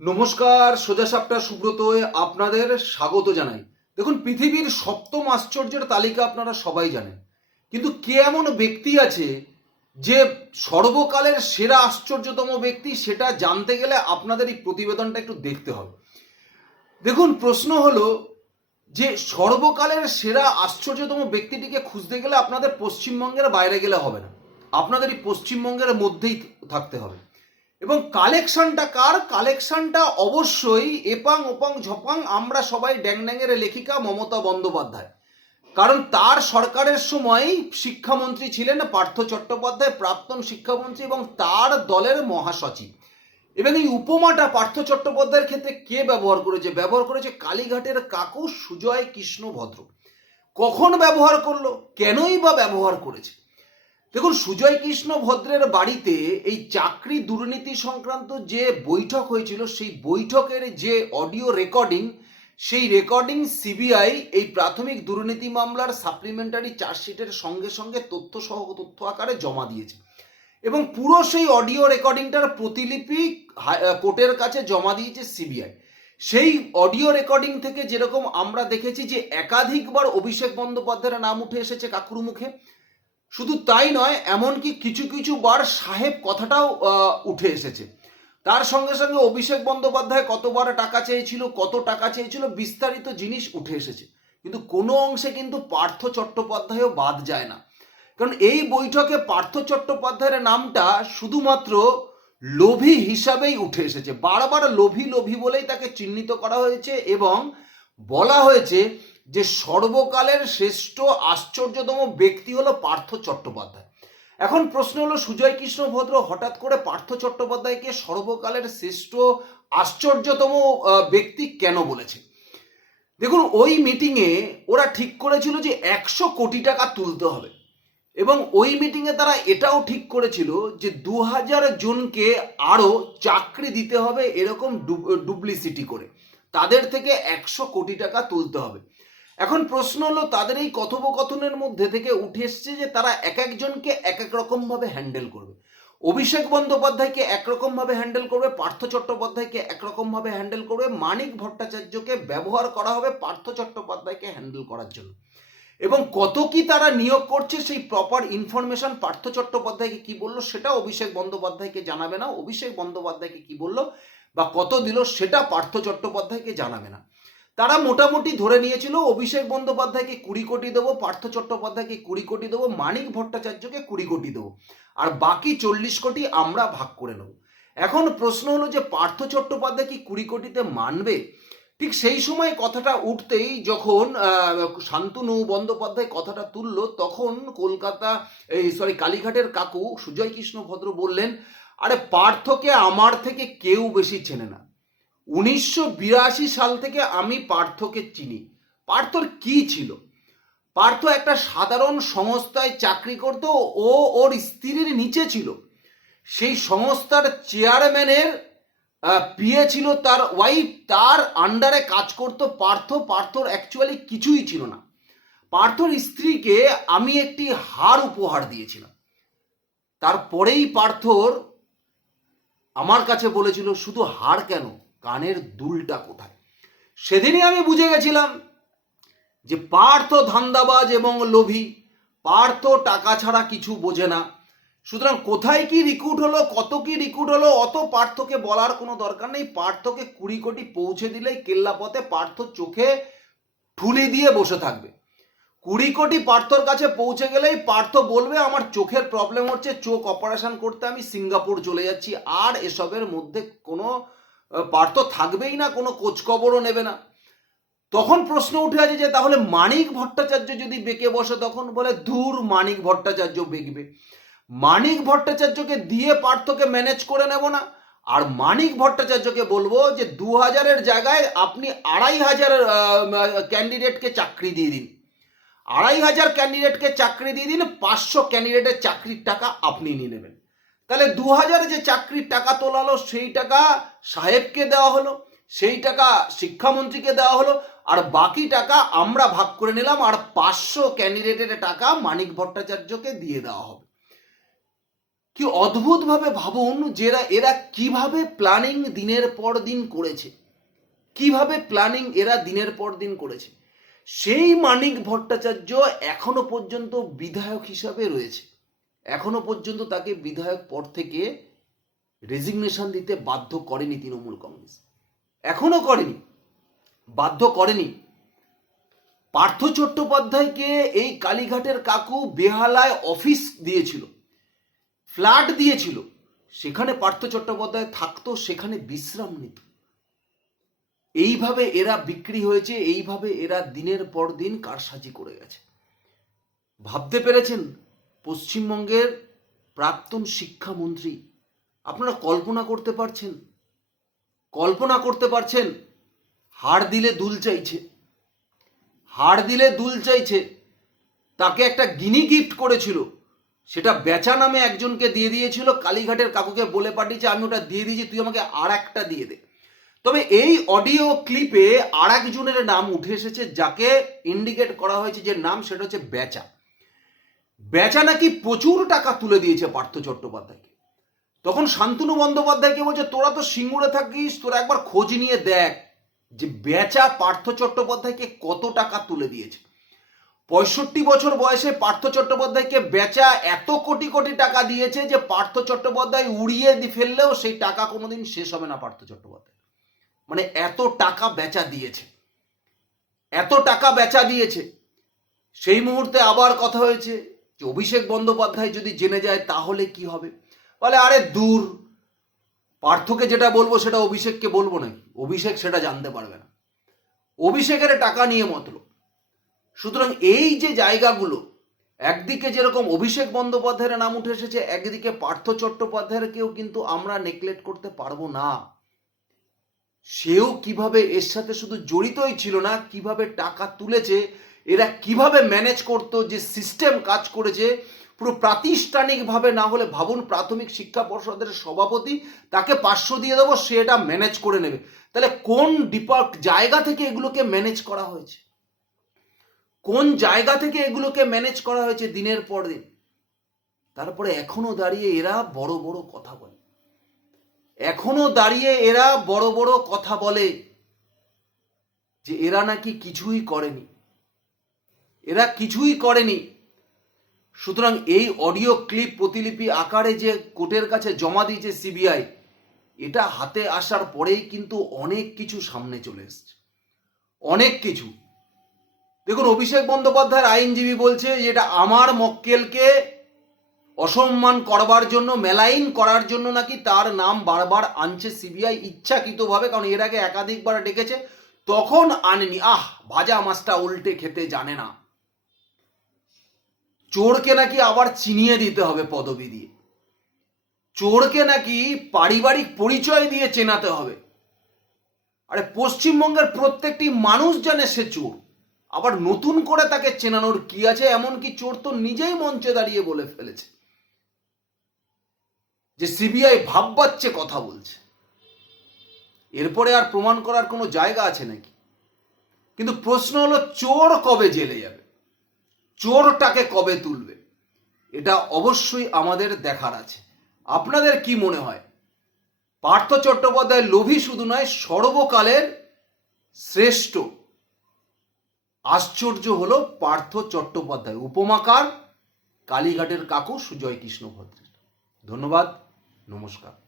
নমস্কার, সোজা সাপটা সুব্রতয়ে আপনাদের স্বাগত জানাই। দেখুন, পৃথিবীর সপ্তম আশ্চর্যের তালিকা আপনারা সবাই জানেন। কিন্তু কে এমন ব্যক্তি আছে যে সর্বকালের সেরা আশ্চর্যতম ব্যক্তি সেটা জানতে গেলে আপনাদের এই প্রতিবেদনটা একটু দেখতে হবে। দেখুন, প্রশ্ন হলো যে সর্বকালের সেরা আশ্চর্যতম ব্যক্তিটিকে খুঁজতে গেলে আপনাদের পশ্চিমবঙ্গের বাইরে গেলে হবে না। আপনাদের এই পশ্চিমবঙ্গের মধ্যেই থাকতে হবে। এবং কালেকশনটা কার? কালেকশনটা অবশ্যই এপাং, ওপাং, ঝপাং, আমরা সবাই ড্যাং ড্যাংয়ের লেখিকা মমতা বন্দ্যোপাধ্যায়। কারণ তার সরকারের সময় শিক্ষামন্ত্রী ছিলেন পার্থ চট্টোপাধ্যায়, প্রাক্তন শিক্ষামন্ত্রী এবং তার দলের মহাসচিব। এবং এই উপমাটা পার্থ চট্টোপাধ্যায়ের ক্ষেত্রে কে ব্যবহার করেছে? ব্যবহার করেছে কালীঘাটের কাকু সুজয় কৃষ্ণ ভদ্র কখন ব্যবহার করল? কেনই বা ব্যবহার করেছে? দেখুন সুজয় কৃষ্ণ ভদ্রের বাড়িতে এই চাকরি দুর্নীতি সংক্রান্ত যে বৈঠক হয়েছিল, সেই বৈঠকের যে অডিও রেকর্ডিং, সেই রেকর্ডিং সিবিআই এই প্রাথমিক দুর্নীতি মামলার সাপ্লিমেন্টারি চার্জশিটের সঙ্গে সঙ্গে তথ্য সহ তথ্য আকারে জমা দিয়েছে। এবং পুরো সেই অডিও রেকর্ডিংটার প্রতিলিপি কোর্টের কাছে জমা দিয়েছে সিবিআই। সেই অডিও রেকর্ডিং থেকে যেরকম আমরা দেখেছি যে একাধিকবার অভিষেক বন্দ্যোপাধ্যায়ের নাম উঠে এসেছে কাকুর মুখে শুধু তাই নয়, এমনকি কিছু কিছু বার সাহেব কথাটাও উঠে এসেছে। তার সঙ্গে সঙ্গে অভিষেক বন্দ্যোপাধ্যায় কতবার টাকা চেয়েছিল, কত টাকা চেয়েছিল, বিস্তারিত জিনিস উঠে এসেছে। কিন্তু কোনো অংশে কিন্তু পার্থ চট্টোপাধ্যায়ও বাদ যায় না। কারণ এই বৈঠকে পার্থ চট্টোপাধ্যায়ের নামটা শুধুমাত্র লোভী হিসাবেই উঠে এসেছে। বারবার লোভী লোভী বলেই তাকে চিহ্নিত করা হয়েছে এবং বলা হয়েছে যে সর্বকালের শ্রেষ্ঠ আশ্চর্যতম ব্যক্তি হলো পার্থ চট্টোপাধ্যায়। এখন প্রশ্ন হলো, সুজয় কৃষ্ণ ভদ্র হঠাৎ করে পার্থ চট্টোপাধ্যায়কে সর্বকালের শ্রেষ্ঠ আশ্চর্যতম ব্যক্তি কেন বলেছে? দেখুন, ওই মিটিংয়ে ওরা ঠিক করেছিল যে একশো কোটি টাকা তুলতে হবে। এবং ওই মিটিংয়ে তারা এটাও ঠিক করেছিল যে দু হাজার জনকে আরও চাকরি দিতে হবে এরকম ডুপ্লিসিটি করে। তাদের থেকে একশো কোটি টাকা তুলতে হবে। এখন প্রশ্ন হলো, তাদের এই কথোপকথনের মধ্যে থেকে উঠে এসছে যে তারা এক একজনকে এক এক রকমভাবে হ্যান্ডেল করবে। অভিষেক বন্দ্যোপাধ্যায়কে একরকমভাবে হ্যান্ডেল করবে, পার্থ চট্টোপাধ্যায়কে একরকমভাবে হ্যান্ডেল করবে, মানিক ভট্টাচার্যকে ব্যবহার করা হবে পার্থ চট্টোপাধ্যায়কে হ্যান্ডেল করার জন্য। এবং কত কি তারা নিয়োগ করছে সেই প্রপার ইনফরমেশন পার্থ চট্টোপাধ্যায়কে কি বলল, সেটা অভিষেক বন্দ্যোপাধ্যায়কে জানাবে না। অভিষেক বন্দ্যোপাধ্যায়কে কি বলল বা কত দিল, সেটা পার্থ চট্টোপাধ্যায়কে জানাবে না। তারা মোটামুটি ধরে নিয়েছিল, অভিষেক বন্দ্যোপাধ্যায়কে কুড়ি কোটি দেবো, পার্থ চট্টোপাধ্যায়কে কুড়ি কোটি দেবো, মানিক ভট্টাচার্যকে কুড়ি কোটি দেবো। আর বাকি চল্লিশ কোটি আমরা ভাগ করে নেব। এখন প্রশ্ন হলো যে, পার্থ চট্টোপাধ্যায় কি কুড়ি কোটিতে মানবে? ঠিক সেই সময় কথাটা উঠতেই যখন শান্তনু বন্দ্যোপাধ্যায় কথাটা তুললো, তখন কলকাতা, এই সরি কালীঘাটের কাকু সুজয় কৃষ্ণ ভদ্র বললেন, আরে, পার্থকে আমার থেকে কেউ বেশি চেনে না। উনিশশো বিরাশি সাল থেকে আমি পার্থকে চিনি। পার্থর কি ছিল? পার্থ একটা সাধারণ সংস্থায় চাকরি করত ও ওর স্ত্রীর নিচে ছিল। সেই সংস্থার চেয়ারম্যানের পিয়ে ছিল তার ওয়াইফ তার আন্ডারে কাজ করত পার্থ। পার্থর অ্যাকচুয়ালি কিছুই ছিল না। পার্থর স্ত্রীকে আমি একটি হার উপহার দিয়েছিলাম। তারপরেই পার্থর আমার কাছে বলেছিল, শুধু হার কেন? কানের দুলটা কোথায়? সেদিনই আমি বুঝে গেছিলাম যে পার্থ ধান্দাবাজ এবং লোভী, পার্থ টাকা ছাড়া কিছু বোঝে না। সুতরাং কোথায় কি রিক্রুট হলো, কত কি রিক্রুট হলো, অত পার্থকে বলার কোনো দরকার নেই। পার্থকে কুড়ি কোটি পৌঁছে দিলেই কেল্লা পথে পার্থ চোখে ঠুলি দিয়ে বসে থাকবে। কুড়ি কোটি পার্থর কাছে পৌঁছে গেলেই পার্থ বলবে, আমার চোখের প্রবলেম হচ্ছে, চোখ অপারেশন করতে আমি সিঙ্গাপুর চলে যাচ্ছি। আর এসবের মধ্যে কোনো পার্থ থাকবেই না, কোনো খোঁজখবরও নেবে না। তখন প্রশ্ন উঠে আছে যে, তাহলে মানিক ভট্টাচার্য যদি বেঁকে বসে, তখন বলে দূর মানিক ভট্টাচার্য বেঁকবে। মানিক ভট্টাচার্যকে দিয়ে পার্থকে ম্যানেজ করে নেব না, আর মানিক ভট্টাচার্যকে বলব যে, দু হাজারের জায়গায় আপনি আড়াই হাজার ক্যান্ডিডেটকে চাকরি দিয়ে দিন। আড়াই হাজার ক্যান্ডিডেটকে চাকরি দিয়ে দিন, পাঁচশো ক্যান্ডিডেটের চাকরির টাকা আপনি নিয়ে নেবেন। তাহলে দু হাজারে যে চাকরির টাকা তোলালো, সেই টাকা সাহেবকে দেওয়া হলো, সেই টাকা শিক্ষামন্ত্রীকে দেওয়া হলো, আর বাকি টাকা আমরা ভাগ করে নিলাম, আর পাঁচশো ক্যান্ডিডেটের টাকা মানিক ভট্টাচার্যকে দিয়ে দেওয়া হবে। কি অদ্ভুতভাবে ভাবুন যে এরা এরা কীভাবে প্ল্যানিং দিনের পর দিন করেছে। কীভাবে প্ল্যানিং এরা দিনের পর দিন করেছে। সেই মানিক ভট্টাচার্য এখনও পর্যন্ত বিধায়ক হিসাবে রয়েছে। এখনও পর্যন্ত তাকে বিধায়ক পদ থেকে রেজিগনেশন দিতে বাধ্য করেনি তৃণমূল কংগ্রেস। এখনও করেনি। বাধ্য করেনি। পার্থ চট্টোপাধ্যায়কে এই কালীঘাটের কাকু বেহালায় অফিস দিয়েছিল। ফ্ল্যাট দিয়েছিল। সেখানে পার্থ চট্টোপাধ্যায় থাকতো, সেখানে বিশ্রাম নিত। এইভাবে এরা বিক্রি হয়েছে, এইভাবে এরা দিনের পর দিন কারসাজি করে গেছে। ভাবতে পেরেছেন? পশ্চিমবঙ্গের প্রাক্তন শিক্ষামন্ত্রী, আপনারা কল্পনা করতে পারছেন? কল্পনা করতে পারছেন? হাড় দিলে দুল চাইছে। হাড় দিলে দুল চাইছে। তাকে একটা গিনি গিফট করেছিল। সেটা বেচা নামে একজনকে দিয়ে দিয়েছিল। কালীঘাটের কাকুকে বলে পাঠিয়েছে, আমি ওটা দিয়ে দিয়েছি, তুই আমাকে আর একটা দিয়ে দে। তবে এই অডিও ক্লিপে আর একজনের নাম উঠে এসেছে, যাকে ইন্ডিকেট করা হয়েছে যে নাম, সেটা হচ্ছে বেচা। বেচা নাকি প্রচুর টাকা তুলে দিয়েছে পার্থ চট্টোপাধ্যায়কে। তখন শান্তনু বন্দ্যোপাধ্যায়কে বলছে, তোরা তো সিঙ্গুরে থাকিস, তোরা একবার খোঁজ নিয়ে দেখ যে বেচা পার্থ চট্টোপাধ্যায়কে কত টাকা তুলে দিয়েছে। পঁয়ষট্টি বছর বয়সে পার্থ চট্টোপাধ্যায়কে বেচা এত কোটি কোটি টাকা দিয়েছে যে পার্থ চট্টোপাধ্যায় উড়িয়ে ফেললেও সেই টাকা কোনোদিন শেষ হবে না পার্থ চট্টোপাধ্যায়। মানে এত টাকা বেচা দিয়েছে। এত টাকা বেচা দিয়েছে। সেই মুহূর্তে আবার কথা হয়েছে যে অভিষেক বন্দ্যোপাধ্যায় যদি জেনে যায়, তাহলে কি হবে? বলে, আরে দূর। পার্থকে যেটা বলব, সেটা অভিষেককে বলব নাকি অভিষেক সেটা জানতে পারবে না। অভিষেকের টাকা নিয়ে মতলব। সুতরাং এই যে জায়গাগুলো, একদিকে যেরকম অভিষেক বন্দ্যোপাধ্যায়ের নাম উঠে এসেছে, একদিকে পার্থ চট্টোপাধ্যায়েরকেও কিন্তু আমরা নেগলেক্ট করতে পারব না। সেও কীভাবে, এর সাথে শুধু জড়িতই ছিল না, কীভাবে টাকা তুলেছে এরা কীভাবে ম্যানেজ করতো, যে সিস্টেম কাজ করেছে, পুরো প্রাতিষ্ঠানিকভাবে না হলে ভাবুন প্রাথমিক শিক্ষা পর্ষদের সভাপতি তাকে পাঁচশো দিয়ে দেবো, সে এটা ম্যানেজ করে নেবে। তাহলে কোন ডিপার্ট জায়গা থেকে এগুলোকে ম্যানেজ করা হয়েছে? কোন জায়গা থেকে এগুলোকে ম্যানেজ করা হয়েছে দিনের পর দিন? তারপরে এখনও দাঁড়িয়ে এরা বড় বড় কথা বলে। এখনও দাঁড়িয়ে এরা বড় বড় কথা বলে যে এরা নাকি কিছুই করেনি। এরা কিছুই করেনি। সুতরাং এই অডিও ক্লিপ প্রতিলিপি আকারে যে কোর্টের কাছে জমা দিয়েছে সিবিআই, এটা হাতে আসার পরেই কিন্তু অনেক কিছু সামনে চলে এসছে। অনেক কিছু। দেখুন, অভিষেক বন্দ্যোপাধ্যায়ের আইনজীবী বলছে যে এটা আমার মক্কেলকে অসম্মান করবার জন্য, মেলাইন করার জন্য নাকি তার নাম বারবার আনছে সিবিআই ইচ্ছাকৃতভাবে, কারণ এর আগে একাধিকবার ডেকেছে, তখন আনেনি। আহ, ভাজা মাছটা উল্টে খেতে জানে না। চোরকে নাকি আবার চিনিয়ে দিতে হবে পদবি দিয়ে। চোরকে নাকি পারিবারিক পরিচয় দিয়ে চেনাতে হবে। আরে পশ্চিমবঙ্গের প্রত্যেকটি মানুষ জানে সে চোর। আবার নতুন করে তাকে চেনানোর কি আছে? এমনকি চোর তো নিজেই মঞ্চে দাঁড়িয়ে বলে ফেলেছে। যে সিবিআই ভাববাচ্ছে কথা বলছে। এরপরে আর প্রমাণ করার কোনো জায়গা আছে নাকি? কিন্তু প্রশ্ন হলো, চোর কবে জেলে যাবে? চোরটাকে কবে তুলবে? এটা অবশ্যই আমাদের দেখার আছে। আপনাদের কি মনে হয়? পার্থ চট্টোপাধ্যায় লোভী শুধু নয়, সর্বকালের শ্রেষ্ঠ। আশ্চর্য হলো পার্থ চট্টোপাধ্যায়, উপমাকার কালীঘাটের কাকু সুজয় কৃষ্ণ ভদ্রের। ধন্যবাদ, নমস্কার।